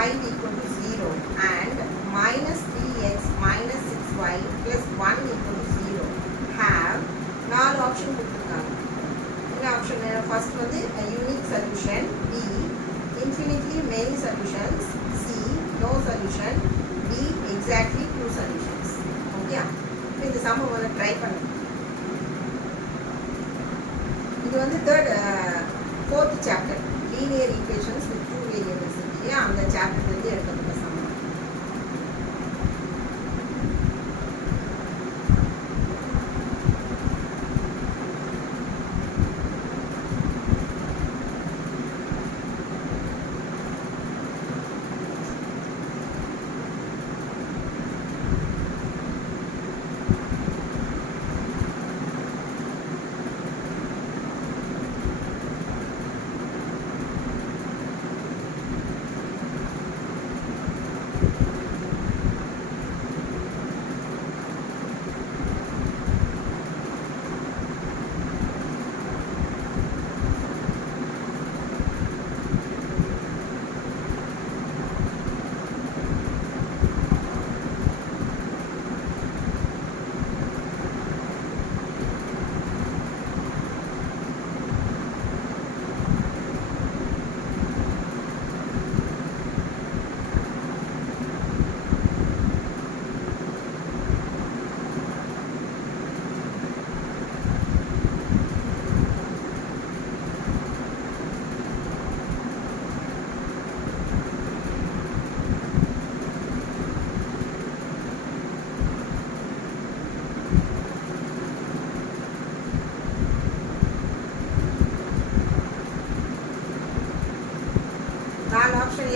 5 equal to 0 and minus 3x minus 6y plus 1 equal to 0 have 4 ஆப்ஷன் கொடுத்துருக்காங்க. என்ன option? First வந்து a unique solution, B infinitely many solutions, C no solution, D exactly 2 solutions. Okay, இப்போ இந்த சம் வந்து ட்ரை பண்ணுங்க. இது வந்து fourth chapter linear equations with 2 variables இல்லையா, அந்த சாப்டர்லேருந்து எடுக்கப்பட்ட சம்.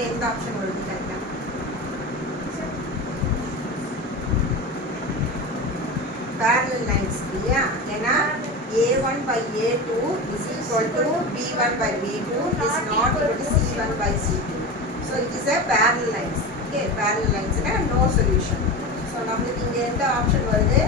எந்த ஆப்ஷன் வருது கரெக்டா? parallel lines இல்லையா, ஏன்னா a1 by a2 is equal to b1 by b2 is not equal to c1 by c2. So it is a parallel lines. Okay, parallel lines no solution. So நம்மளுக்கு இங்க எந்த ஆப்ஷன் வருது?